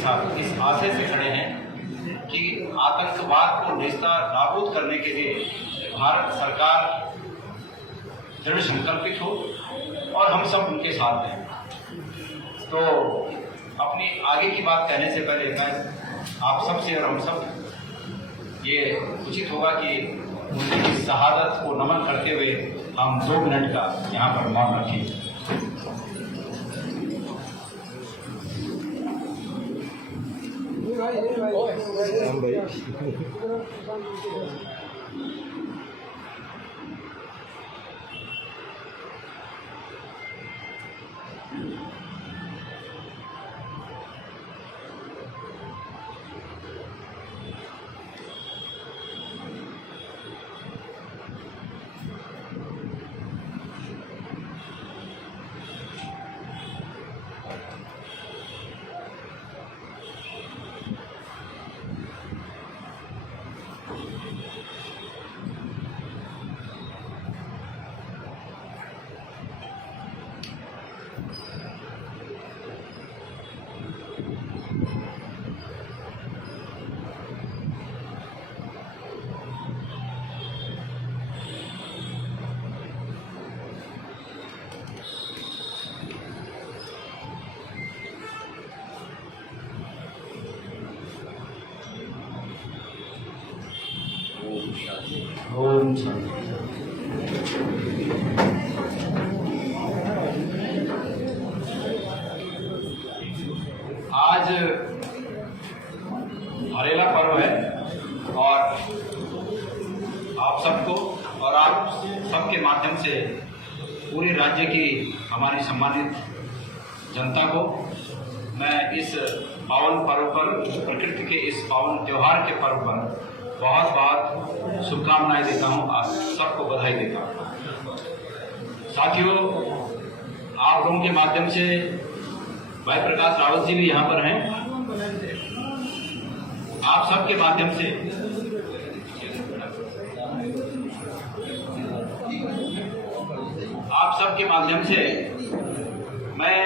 साथ इस आशय से खड़े हैं कि आतंकवाद को नेस्ता नाबूद करने के लिए भारत सरकार दृढ़ संकल्पित हो और हम सब उनके साथ हैं। तो अपनी आगे की बात कहने से पहले मैं आप सब से और हम सब ये उचित होगा कि उनकी शहादत को नमन करते हुए हम 2 मिनट का यहाँ पर मौन रखें। ओम शांति। आज हरेला पर्व है और आप सबको और आप सबके माध्यम से पूरे राज्य की हमारी सम्मानित जनता को मैं इस पावन पर्व पर, प्रकृति के इस पावन त्योहार के पर्व पर बहुत बहुत शुभकामनाएं देता हूं। आप सबको बधाई देता हूं। साथियों, आप लोगों के माध्यम से भाई प्रकाश रावत जी भी यहाँ पर हैं। आप सबके माध्यम से मैं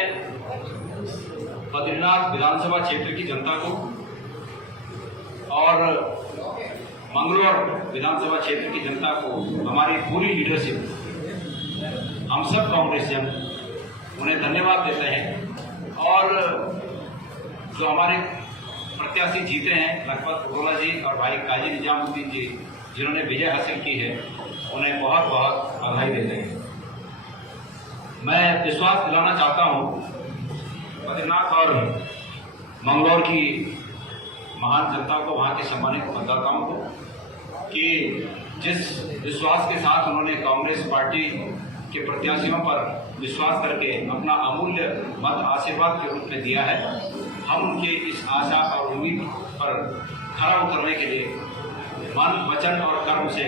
बद्रीनाथ विधानसभा क्षेत्र की जनता को और मंगलौर विधानसभा क्षेत्र की जनता को, हमारी पूरी लीडरशिप, हम सब कांग्रेसियन उन्हें धन्यवाद देते हैं। और जो हमारे प्रत्याशी जीते हैं लखपत अरोड़ा जी और भाई काजी निजामुद्दीन जी, जिन्होंने विजय हासिल की है, उन्हें बहुत बहुत बधाई देते हैं। मैं विश्वास दिलाना चाहता हूँ बद्रीनाथ और मंगलौर की महान जनता को, वहाँ के सम्मानित मतदाताओं को, कि जिस विश्वास के साथ उन्होंने कांग्रेस पार्टी के प्रत्याशियों पर विश्वास करके अपना अमूल्य मत आशीर्वाद के रूप में दिया है, हम उनके इस आशा और उम्मीद पर खरा उतरने के लिए मन, वचन और कर्म से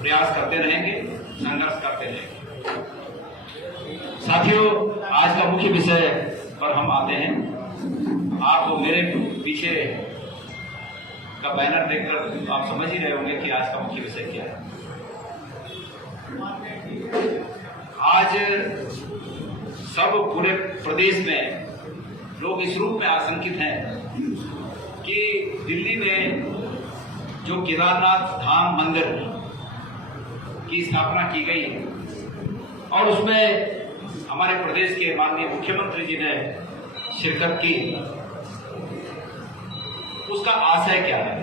प्रयास करते रहेंगे, संघर्ष करते रहेंगे। साथियों, आज का मुख्य विषय पर हम आते हैं। आप मेरे पीछे का बैनर देखकर आप समझ ही रहे होंगे कि आज का मुख्य विषय क्या है। आज सब पूरे प्रदेश में लोग इस रूप में आशंकित हैं कि दिल्ली में जो केदारनाथ धाम मंदिर की स्थापना की गई और उसमें हमारे प्रदेश के माननीय मुख्यमंत्री जी ने शिरकत की, उसका आशय क्या है।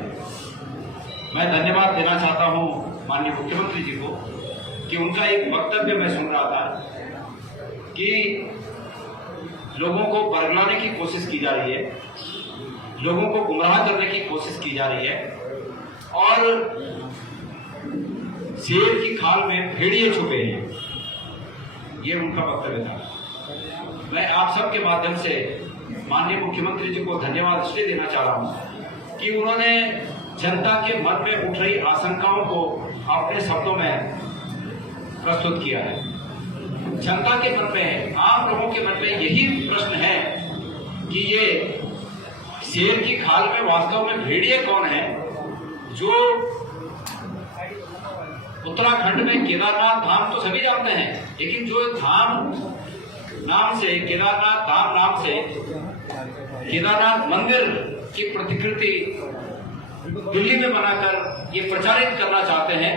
मैं धन्यवाद देना चाहता हूं माननीय मुख्यमंत्री जी को कि उनका एक वक्तव्य मैं सुन रहा था कि लोगों को बरगलाने की कोशिश की जा रही है, लोगों को गुमराह करने की कोशिश की जा रही है और शेर की खाल में भेड़िए छुपे हैं, ये उनका वक्तव्य था। मैं आप सबके माध्यम से माननीय मुख्यमंत्री जी को धन्यवाद इसलिए देना चाह रहा हूं कि उन्होंने जनता के मन में उठ रही आशंकाओं को अपने शब्दों में प्रस्तुत किया है। जनता के मन में, आम लोगों के मन में यही प्रश्न है कि ये शेर की खाल में वास्तव में भेड़िए कौन है। जो उत्तराखंड में केदारनाथ धाम तो सभी जानते हैं, लेकिन जो धाम नाम से, केदारनाथ धाम नाम से केदारनाथ मंदिर की प्रतिकृति दिल्ली में बनाकर ये प्रचारित करना चाहते हैं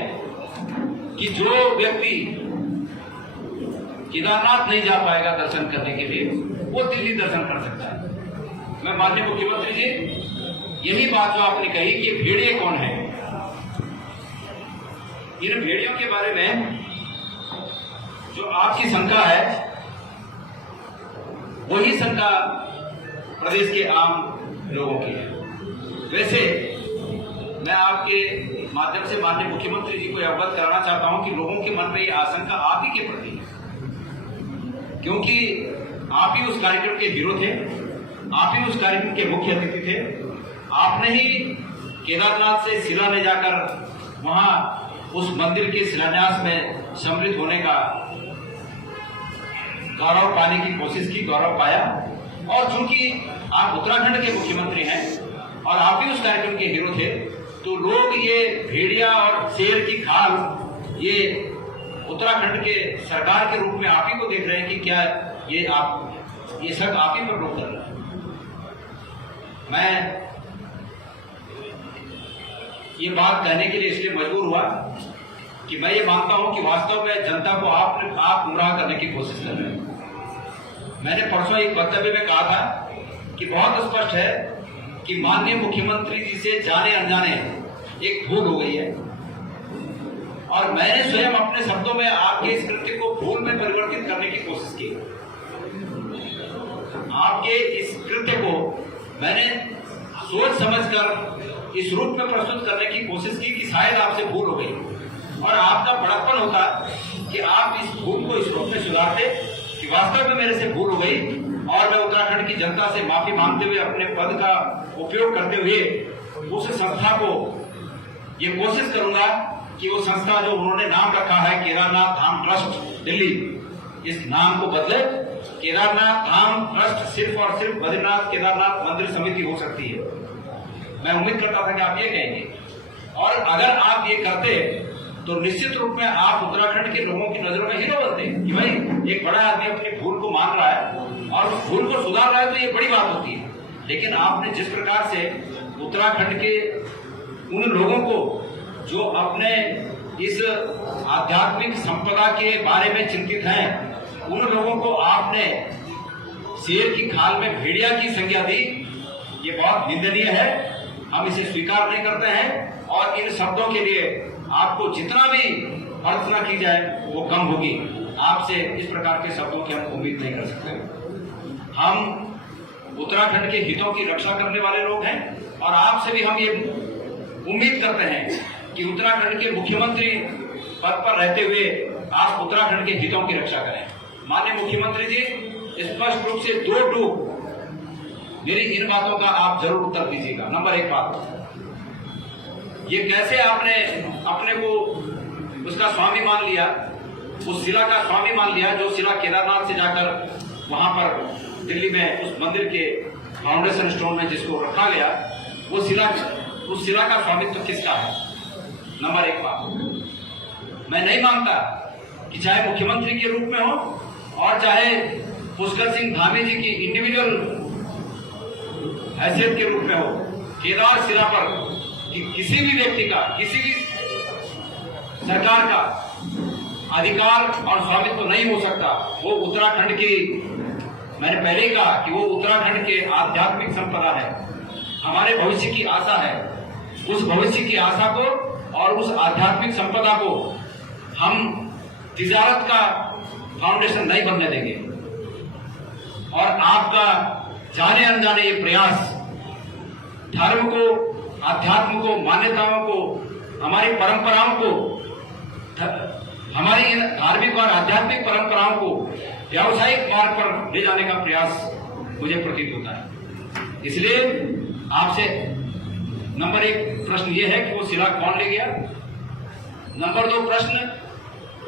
कि जो व्यक्ति केदारनाथ नहीं जा पाएगा दर्शन करने के लिए, वो दिल्ली दर्शन कर सकता है। मैं माननीय मुख्यमंत्री जी, यही बात जो आपने कही कि भेड़िए कौन है, इन भेड़ियों के बारे में जो आपकी शंका है, वही शंका प्रदेश के आम लोगों की है। वैसे मैं आपके माध्यम से माननीय मुख्यमंत्री जी को अवगत कराना चाहता हूं कि लोगों के मन में ये आशंका आप ही के प्रति है, क्योंकि आप ही उस कार्यक्रम के हीरो थे, आप ही उस कार्यक्रम के मुख्य अतिथि थे। आपने ही केदारनाथ से शिला ले जाकर वहां उस मंदिर के शिलान्यास में सम्मिलित होने का गौरव पाने की कोशिश की, गौरव पाया। और चूंकि आप उत्तराखंड के मुख्यमंत्री हैं और आप भी उस कार्यक्रम के हीरो थे, तो लोग ये भेड़िया और शेर की खाल ये उत्तराखंड के सरकार के रूप में आप ही को देख रहे हैं कि क्या ये शक आप ही पर लोग कर रहे हैं। मैं ये बात कहने के लिए इसलिए मजबूर हुआ कि मैं ये मानता हूं कि वास्तव में जनता को आप गुमराह करने की कोशिश कर रहे हैं। मैंने परसों एक वक्तव्य में कहा था कि बहुत स्पष्ट है कि माननीय मुख्यमंत्री जी से जाने अनजाने एक भूल हो गई है, और मैंने स्वयं अपने शब्दों में आपके इस कृत्य को भूल में परिवर्तित करने की कोशिश की। आपके इस कृत्य को मैंने सोच समझकर इस रूप में प्रस्तुत करने की कोशिश की कि शायद आपसे भूल हो गई, और आपका बड़प्पन होता कि आप इस भूल को इस रूप में सुधारते कि वास्तव में मेरे से भूल हो गई, और मैं उत्तराखंड की जनता से माफी मांगते हुए अपने पद का उपयोग करते हुए उस संस्था को ये कोशिश करूंगा कि वो संस्था जो उन्होंने नाम रखा है केदारनाथ धाम ट्रस्ट दिल्ली, इस नाम को बदले केदारनाथ धाम ट्रस्ट सिर्फ और सिर्फ बद्रीनाथ केदारनाथ मंदिर समिति हो सकती है। मैं उम्मीद करता था कि आप ये कहेंगे, और अगर आप ये करते तो निश्चित रूप में आप उत्तराखंड के लोगों की नजरों में हीरो बनते कि भाई एक बड़ा आदमी अपनी भूल को मान रहा है और उस भूल को सुधार रहा है, तो ये बड़ी बात होती है। लेकिन आपने जिस प्रकार से उत्तराखंड के उन लोगों को जो अपने इस आध्यात्मिक संपदा के बारे में चिंतित हैं, उन लोगों को आपने शेर की खाल में भेड़िया की संज्ञा दी, ये बहुत निंदनीय है। हम इसे स्वीकार नहीं करते हैं, और इन शब्दों के लिए आपको जितना भी भर्त्सना की जाए वो कम होगी। आपसे इस प्रकार के शब्दों की हम उम्मीद नहीं कर सकते। हम उत्तराखंड के हितों की रक्षा करने वाले लोग हैं, और आपसे भी हम ये उम्मीद करते हैं कि उत्तराखंड के मुख्यमंत्री पद पर रहते हुए आप उत्तराखंड के हितों की रक्षा करें। माननीय मुख्यमंत्री जी, स्पष्ट रूप से दो टूक मेरी इन बातों का आप जरूर उत्तर दीजिएगा। नंबर एक बात, ये कैसे आपने अपने को उसका स्वामी मान लिया, उस शिला का स्वामी मान लिया जो शिला केदारनाथ से जाकर वहां पर दिल्ली में उस मंदिर के फाउंडेशन स्टोन में जिसको रखा गया, वो उस शिला का स्वामित्व किसका है? नंबर एक बात, मैं नहीं मानता कि चाहे मुख्यमंत्री के रूप में हो और चाहे पुष्कर सिंह धामी जी की इंडिविजुअल हैसियत के रूप में हो, केदार शिला पर कि किसी भी व्यक्ति का, किसी भी सरकार का अधिकार और स्वामित्व नहीं हो सकता। वो उत्तराखंड की, मैंने पहले ही कहा कि वो उत्तराखंड के आध्यात्मिक संपदा है, हमारे भविष्य की आशा है। उस भविष्य की आशा को और उस आध्यात्मिक संपदा को हम तिजारत का फाउंडेशन नहीं बनने देंगे। और आपका जाने अनजाने ये प्रयास धर्म को, आध्यात्म को, मान्यताओं को, हमारी परंपराओं को, हमारी धार्मिक और आध्यात्मिक परंपराओं को व्यावसायिक मार्ग पर ले जाने का प्रयास मुझे प्रतीत होता है। इसलिए आपसे नंबर एक प्रश्न ये है कि वो शिला कौन ले गया। नंबर दो प्रश्न,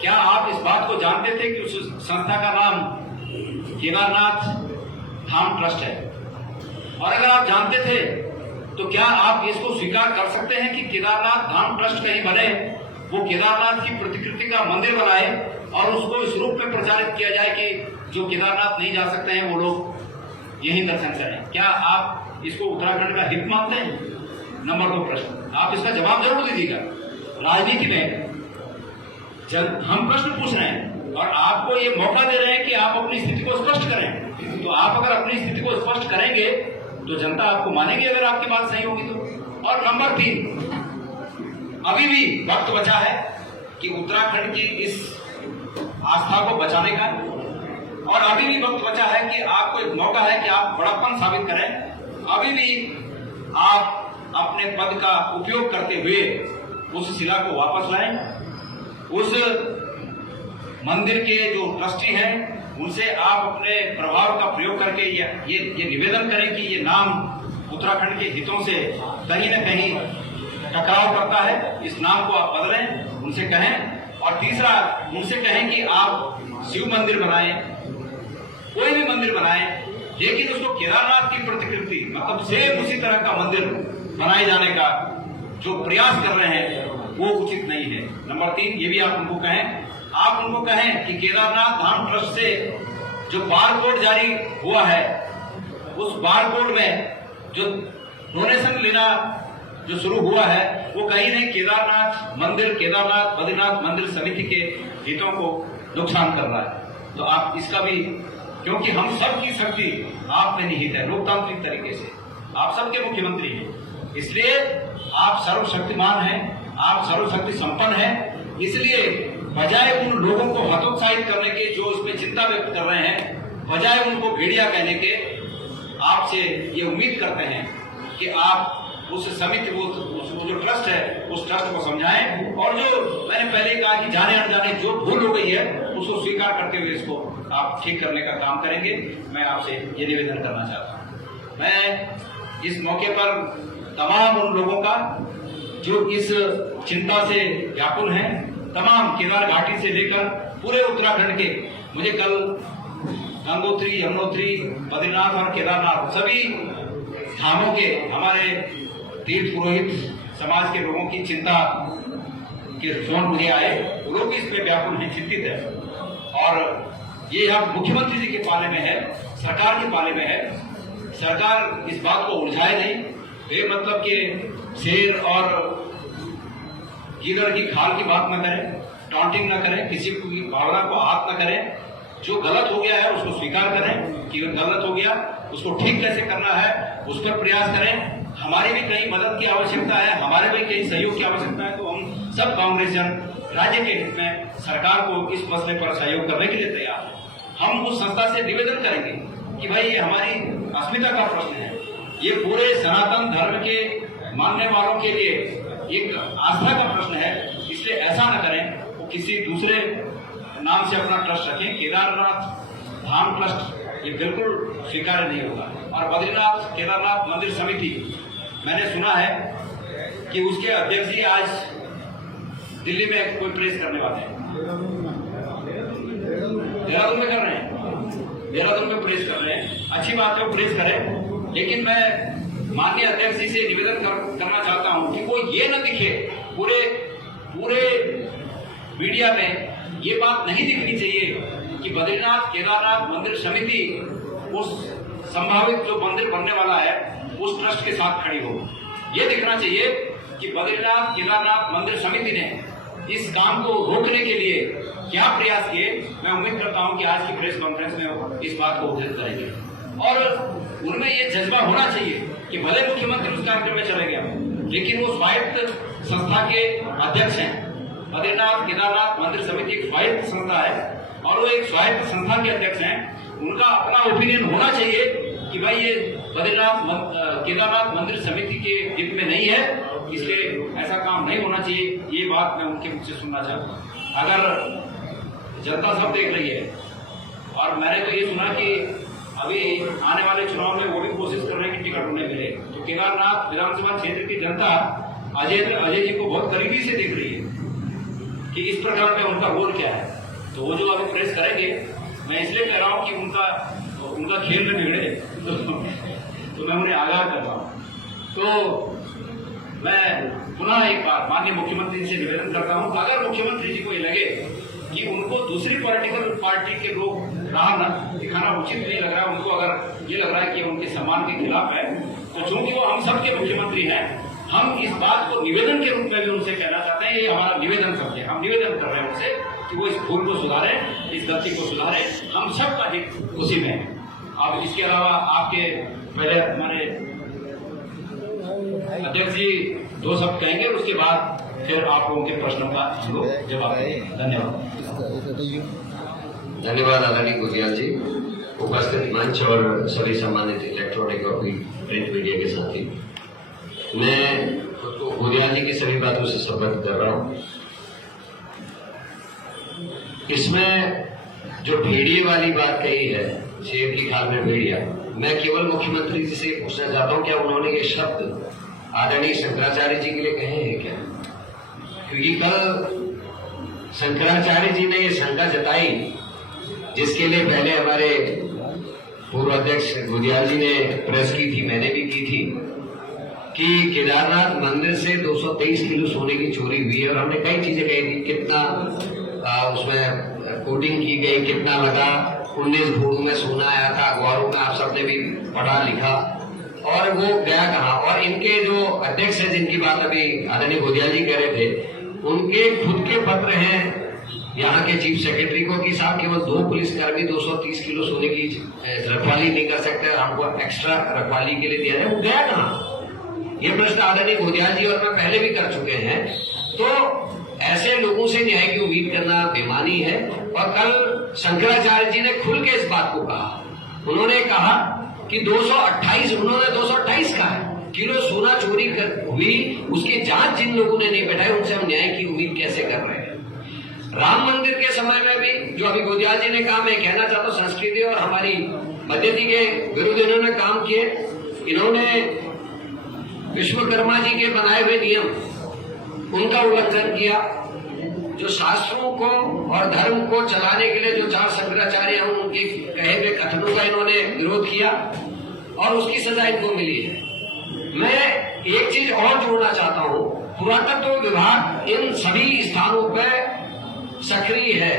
क्या आप इस बात को जानते थे कि उस संस्था का नाम केदारनाथ धाम ट्रस्ट है? और अगर आप जानते थे तो क्या आप इसको स्वीकार कर सकते हैं कि केदारनाथ धाम ट्रस्ट कहीं बने, वो केदारनाथ की प्रतिकृति का मंदिर बनाए और उसको इस रूप में प्रचारित किया जाए कि जो केदारनाथ नहीं जा सकते हैं वो लोग यही दर्शन करें। क्या आप इसको उत्तराखंड का हित मानते हैं? नंबर 2 प्रश्न, आप इसका जवाब जरूर दीजिएगा। राजनीति में जब हम प्रश्न पूछ रहे हैं और आपको ये मौका दे रहे हैं कि आप अपनी स्थिति को स्पष्ट करें, तो आप अगर अपनी स्थिति को स्पष्ट करेंगे तो जनता आपको मानेगी अगर आपकी बात सही होगी तो। और नंबर 3, अभी भी वक्त बचा है कि उत्तराखंड की इस आस्था को बचाने का, और अभी भी वक्त बचा है कि आपको एक मौका है कि आप बड़प्पन साबित करें। अभी भी आप अपने पद का उपयोग करते हुए उस शिला को वापस लाएं। उस मंदिर के जो ट्रस्टी हैं उनसे आप अपने प्रभाव का प्रयोग करके ये निवेदन करें कि ये नाम उत्तराखंड के हितों से कहीं न कहीं टकराव करता है, इस नाम को आप बदलें, उनसे कहें। और तीसरा, उनसे कहें कि आप शिव मंदिर बनाएं, कोई भी मंदिर बनाएं, लेकिन उसको केदारनाथ की प्रतिकृति मतलब सेम उसी तरह का मंदिर बनाए जाने का जो प्रयास कर रहे हैं वो उचित नहीं है। नंबर 3, ये भी आप उनको कहें। आप उनको कहें कि केदारनाथ धाम ट्रस्ट से जो बारकोड जारी हुआ है, उस बारकोड में जो डोनेशन लेना जो शुरू हुआ है वो कहीं नहीं केदारनाथ मंदिर, केदारनाथ बद्रीनाथ मंदिर समिति के हितों को नुकसान कर रहा है। तो आप इसका भी, क्योंकि हम सबकी शक्ति आप में निहित है लोकतांत्रिक तरीके से, आप सबके मुख्यमंत्री हैं, इसलिए आप सर्वशक्तिमान हैं, आप सर्वशक्ति संपन्न हैं। इसलिए बजाय उन लोगों को हतोत्साहित करने के जो इसमें चिंता व्यक्त कर रहे हैं, बजाय उनको भेड़िया कहने के, आपसे ये उम्मीद करते हैं कि आप उस समिति वो जो ट्रस्ट है उस ट्रस्ट को समझाएं, और जो मैंने पहले कहा कि जाने अनजाने जो भूल हो गई है उसको स्वीकार करते हुए इसको आप ठीक करने का काम करेंगे। मैं आपसे ये निवेदन करना चाहता हूँ। मैं इस मौके पर तमाम उन लोगों का जो इस चिंता से व्याकुल हैं, तमाम केदार घाटी से लेकर पूरे उत्तराखंड के, मुझे कल गंगोत्री, यमुनोत्री, बद्रीनाथ और केदारनाथ सभी धामों के हमारे तीर्थ पुरोहित समाज के लोगों की चिंता के फोन मुझे आए, वो लोग इसमें व्याकुल हैं, चिंतित है। और ये अब मुख्यमंत्री जी के पाले में है, सरकार के पाले में है। सरकार इस बात को उलझाए नहीं, बेमतलब के शेर और गीदड़ की खाल की बात न करें, टॉन्टिंग न करें, किसी की भावना को आहत न करें। जो गलत हो गया है उसको स्वीकार करें कि गलत हो गया, उसको ठीक कैसे करना है उस पर प्रयास करें। हमारी भी कहीं मदद की आवश्यकता है, हमारे भी कहीं सहयोग की आवश्यकता है, तो हम सब कांग्रेस जन राज्य के हित में सरकार को इस मसले पर सहयोग करने के लिए तैयार है। हम उस संस्था से निवेदन करेंगे कि भाई ये हमारी अस्मिता का प्रश्न है, ये पूरे सनातन धर्म के मानने वालों के लिए एक आस्था का प्रश्न है, इसलिए ऐसा न करें वो किसी दूसरे नाम से अपना ट्रस्ट रखें। केदारनाथ धाम ट्रस्ट ये बिल्कुल स्वीकार्य नहीं होगा। और बद्रीनाथ केदारनाथ मंदिर समिति, मैंने सुना है कि उसके अध्यक्ष जी आज दिल्ली में कोई प्रेस करने वाले हैं, देहरादून में कर रहे हैं, देहरादून में प्रेस कर रहे हैं। अच्छी बात है वो प्रेस करें, लेकिन मैं माननीय अध्यक्ष जी से निवेदन करना चाहता हूं कि वो ये न दिखे, पूरे मीडिया में ये बात नहीं दिखनी चाहिए कि बद्रीनाथ केदारनाथ मंदिर समिति उस संभावित जो मंदिर बनने वाला है उस ट्रस्ट के साथ खड़ी हो। ये दिखना चाहिए कि बद्रीनाथ केदारनाथ मंदिर समिति ने इस काम को रोकने के लिए क्या प्रयास किए। मैं उम्मीद करता हूं कि आज की प्रेस कॉन्फ्रेंस में इस बात को उद्धृत करेंगे, और उनमें ये जज्बा होना चाहिए कि भले मुख्यमंत्री उस कार्यक्रम में चले गया, लेकिन वो स्वायत्त संस्था के अध्यक्ष हैं। बद्रीनाथ केदारनाथ मंदिर समिति एक स्वायत्त संस्था है और वो एक स्वायत्त संस्था के अध्यक्ष हैं। उनका अपना ओपिनियन होना चाहिए कि भाई ये बद्रीनाथ केदारनाथ मंदिर समिति के हित में नहीं है, इसलिए ऐसा काम नहीं होना चाहिए। ये बात मैं उनके मुख से सुनना चाहता हूँ। अगर जनता सब देख रही है, और मैंने तो ये सुना कि अभी आने वाले चुनाव में वो भी कोशिश कर रहे हैं कि टिकट उन्हें मिले, तो केदारनाथ विधानसभा क्षेत्र की जनता अजय जी को बहुत करीबी से देख रही है कि इस प्रकार में उनका रोल क्या है। तो वो जो अभी प्रेस करेंगे, मैं इसलिए कह रहा हूं कि उनका खेल में बिगड़े तो मैं उन्हें आगाह कर रहा हूं। तो मैं पुनः एक बार माननीय मुख्यमंत्री से निवेदन करता हूं, अगर मुख्यमंत्री जी को ये लगे कि उनको दूसरी पॉलिटिकल पार्टी के लोग राह न दिखाना उचित नहीं लग रहा है। उनको अगर ये लग रहा है कि उनके सम्मान के खिलाफ है, तो चूंकि वो हम सबके मुख्यमंत्री हैं, हम इस बात को निवेदन के रूप में भी उनसे कहना चाहते हैं, ये हमारा निवेदन करते हैं, हम निवेदन कर रहे हैं उनसे कि वो इस भूल को सुधारें, इस गलती को सुधारें, हम सब का हित उसी में है। अब इसके अलावा आपके पहले हमारे अध्यक्ष जी 2 शब्द कहेंगे, उसके बाद फिर आप लोगों के प्रश्नों का हम लोग जवाब देंगे। धन्यवाद। धन्यवाद आदरणीय गुजियाल जी, उपस्थित मंच और सभी सम्मानित इलेक्ट्रॉनिक और प्रिंट मीडिया के साथी, मैं खुद को गुजियाल जी की सभी बातों से सहमत कर रहा हूं। इसमें जो भेड़िए वाली बात कही है, शेर की खाल में भेड़िया, मैं केवल मुख्यमंत्री जी से पूछना चाहता हूं, क्या उन्होंने ये शब्द आदरणीय शंकराचार्य जी के लिए कहे हैं क्या? क्योंकि कल शंकराचार्य जी ने ये शंका जताई, जिसके लिए पहले हमारे पूर्व अध्यक्ष गुजियाल जी ने प्रेस की थी, मैंने भी की थी, कि केदारनाथ मंदिर से 223 किलो सोने की चोरी हुई है। और हमने कई चीजें कही थी, कितना उसमें कोडिंग की गई, कितना लगा, 19 भूड़ में सोना आया था अखबारों में, आप सबने भी पढ़ा लिखा, और वो गया कहाँ। और इनके जो अध्यक्ष है, जिनकी बात अभी आदरणीय गुजियाल जी कह रहे थे, उनके खुद के पत्र हैं यहाँ के चीफ सेक्रेटरी को कि साहब केवल 2 पुलिसकर्मी 230 किलो सोने की रखवाली नहीं कर सकते, हमको एक्स्ट्रा रखवाली के लिए दिया जाए, वो गया कहाँ? ये प्रश्न आदरणीय गुजियाल जी और मैं पहले भी कर चुके हैं। तो ऐसे लोगों से न्याय की उम्मीद करना बेमानी है। और कल शंकराचार्य जी ने खुल के इस बात को कहा, उन्होंने कहा कि 228 कहा है किलो सोना चोरी हुई, उसकी जांच जिन लोगों ने नहीं बैठाई, उनसे हम न्याय की उम्मीद कैसे कर रहे हैं? राम मंदिर के समय में भी जो अभी गुजियाल जी ने कहा, मैं कहना चाहता हूँ, संस्कृति और हमारी पद्धति के विरुद्ध इन्होंने काम किए। इन्होंने विश्वकर्मा जी के बनाए हुए नियम, उनका उल्लंघन किया। जो शास्त्रों को और धर्म को चलाने के लिए जो 4 शंकराचार्य हैं, उनके कहे हुए कथनों का इन्होंने विरोध किया और उसकी सजा इनको मिली है। मैं एक चीज और जोड़ना चाहता हूं, पुरातत्व विभाग इन सभी स्थानों पर सक्रिय है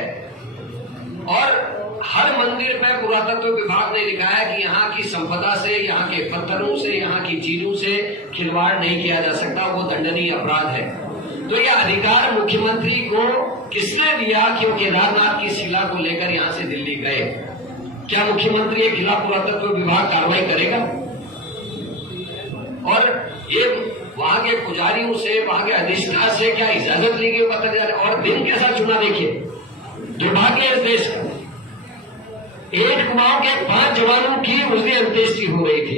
और हर मंदिर में पुरातत्व विभाग ने लिखा है कि यहाँ की संपदा से, यहाँ के पत्थरों से, यहाँ की चीजों से खिलवाड़ नहीं किया जा सकता, वो दंडनीय अपराध है। तो यह अधिकार मुख्यमंत्री को किसने दिया कि वो केदारनाथ की शिला को लेकर यहाँ से दिल्ली गए? क्या मुख्यमंत्री के खिलाफ पुरातत्व विभाग कार्रवाई करेगा? और ये वहां के पुजारियों से, वहां के अधिष्ठान से क्या इजाजत ली गई पता चला? और दिन कैसा चुना, देखिए दुर्भाग्य इस देश का। 8 कुमाऊं के 5 जवानों की उस दिन अंत्येष्टि हो रही थी।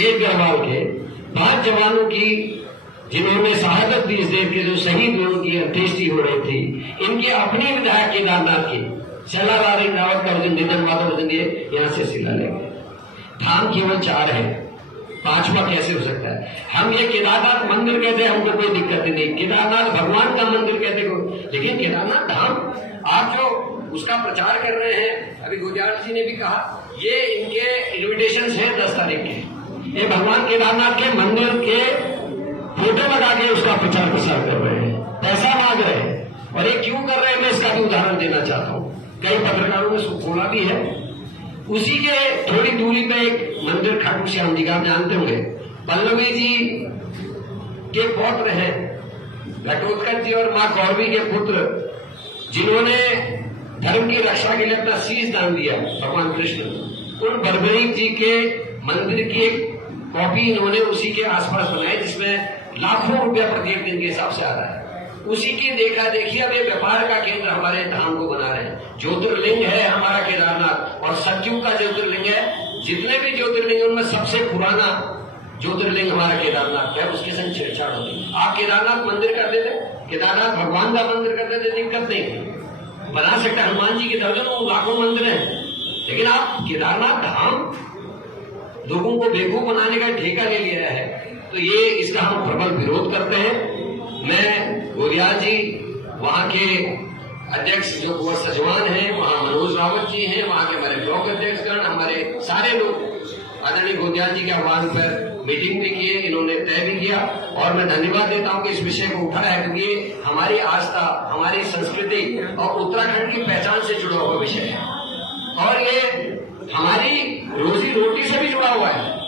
1 गढ़वाल के 5 जवानों की जिन्होंने शहादत दी इस देश के, जो शहीद हुए, उनकी अंत्येष्टि हो रही थी। इनके अपने विधायक केदारनाथ के शैलारारी रावत का निधन, माधव यहाँ से शिला ले गए। धाम केवल 4 है, 5वां कैसे हो सकता है? हम ये केदारनाथ मंदिर कहते हैं, हमको कोई दिक्कत नहीं, केदारनाथ भगवान का मंदिर कहते हो, लेकिन केदारनाथ धाम आप जो उसका प्रचार कर रहे हैं, अभी गुजियाल जी ने भी कहा, ये इनके इन्विटेशन है 10 तारीख के, ये भगवान केदारनाथ के मंदिर के फोटो लगा के उसका प्रचार प्रसार कर रहे हैं, पैसा मांग रहे हैं। और ये क्यों कर रहे हैं, मैं इसका भी उदाहरण देना चाहता हूँ। कई पत्रकारों ने बोला भी है। उसी के थोड़ी दूरी पे एक मंदिर खाटू श्याम जी का आप जानते होंगे, पल्लवी जी के पौत्र हैं घटोत्कच जी और मां कौरवी के पुत्र, जिन्होंने धर्म की रक्षा के लिए अपना शीश दान दिया, भगवान कृष्ण। उन बर्बरीक जी के मंदिर की एक कॉपी इन्होंने उसी के आसपास बनाई, जिसमें लाखों रुपया प्रत्येक दिन के हिसाब से आ रहा है। उसी की देखा देखी अब ये व्यापार का केंद्र हमारे धाम को बना रहे हैं। ज्योतिर्लिंग है हमारा केदारनाथ, और सतयुग का ज्योतिर्लिंग है। जितने भी ज्योतिर्लिंग उनमें सबसे पुराना ज्योतिर्लिंग हमारा केदारनाथ है, उसके संग छेड़छाड़ होती। आप केदारनाथ मंदिर कर देते, केदारनाथ भगवान का मंदिर कर देते, दिक्कत नहीं, बना सकते। हनुमान जी के दर्जनों लाखों मंदिर हैं, लेकिन आप केदारनाथ धाम लोगों को बेवकूफ बनाने का ठेका ले लिया है, तो ये इसका हम प्रबल विरोध करते हैं। मैं गुजियाल जी, वहां के अध्यक्ष जो कुंवर सजवान हैं, वहां मनोज रावत जी हैं, वहां के हमारे ब्लॉक अध्यक्षगण, हमारे सारे लोग आदरणीय गुजियाल जी के आह्वान पर मीटिंग भी किए, इन्होंने तय भी किया। और मैं धन्यवाद देता हूं कि इस विषय को उठाया है, क्योंकि हमारी आस्था, हमारी संस्कृति और उत्तराखंड की पहचान से जुड़ा हुआ विषय है। और ये हमारी रोजी रोटी से भी जुड़ा हुआ है।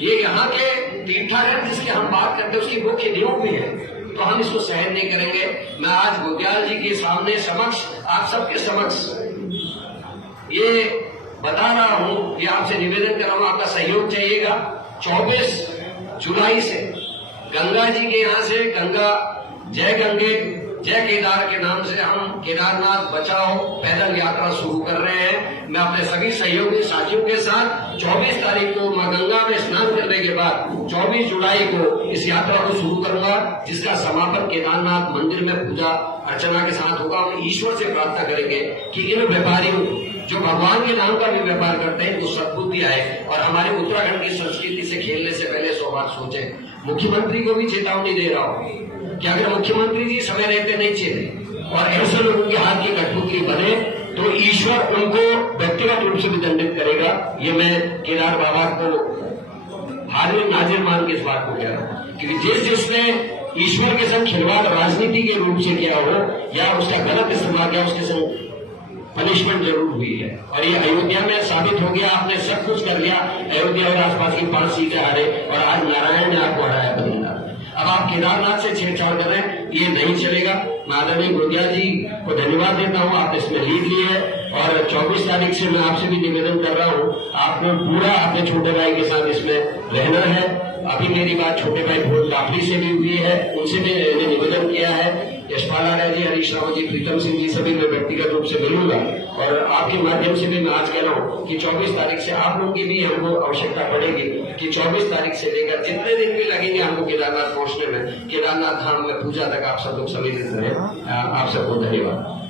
ये यहाँ के तीर्थाटन जिसकी हम बात करते हैं उसकी मुख्य नींव भी है, तो हम इसको सहन नहीं करेंगे। मैं आज बुग्याल जी के सामने समक्ष, आप सबके समक्ष ये बता रहा हूं कि आपसे निवेदन कर रहा हूं, आपका सहयोग चाहिएगा। 24 जुलाई से गंगा जी के यहाँ से गंगा जय गंगे जय केदार के नाम से हम केदारनाथ बचाओ पैदल यात्रा शुरू कर रहे हैं। मैं अपने सभी सहयोगी साथियों के साथ 24 तारीख को मां गंगा में स्नान करने के बाद 24 जुलाई को इस यात्रा को शुरू करूंगा, जिसका समापन केदारनाथ मंदिर में पूजा अर्चना के साथ होगा। हम ईश्वर से प्रार्थना करेंगे कि इन व्यापारियों जो भगवान के नाम का भी व्यापार करते हैं वो सद्बुद्धि आए और हमारे उत्तराखंड की संस्कृति से खेलने से पहले 100 बार सोचे। मुख्यमंत्री को भी चेतावनी दे रहा हूँ कि अगर मुख्यमंत्री जी समय रहते नहीं चले और ऐसे लोगों के हाथ की कठपुतली बने तो ईश्वर उनको व्यक्तिगत रूप से भी दंडित करेगा। ये मैं केदार बाबा को हाजिर नाजिर मान के इस बात को कह रहा हूँ, क्योंकि जिसने ईश्वर के संग खिलवाड़ राजनीति के रूप से किया हो या उसका गलत इस्तेमाल किया, उसके संग पनिशमेंट जरूर हुई है। और ये अयोध्या में साबित हो गया, आपने सब कुछ कर लिया, अयोध्या और आसपास की 5 सीटें हारे और आज नारायण ने आपको हराया बद्रीनाथ। अब आप केदारनाथ से छेड़छाड़ कर रहे हैं, ये नहीं चलेगा। मैं आदरणीय गुंजिया जी को धन्यवाद देता हूँ, आपने इसमें लीड ली है। और 24 तारीख से मैं आपसे भी निवेदन कर रहा हूँ, आपको पूरा अपने छोटे भाई के साथ इसमें रहना है। अभी मेरी बात छोटे भाई भोज काफली से भी हुई है, उनसे भी मैंने निवेदन किया है। यशपाल आर्य जी, हरीश रावत जी, प्रीतम सिंह जी सभी मैं व्यक्तिगत रूप से मिलूंगा और आपके माध्यम से भी मैं आज कह रहा हूँ कि 24 तारीख से आप लोगों की भी हमको आवश्यकता पड़ेगी कि 24 तारीख से लेकर जितने दिन भी लगेंगे हमको केदारनाथ पहुंचने में, केदारनाथ धाम में पूजा तक आप सब लोग सम्मिलित रहे। आप सबको धन्यवाद।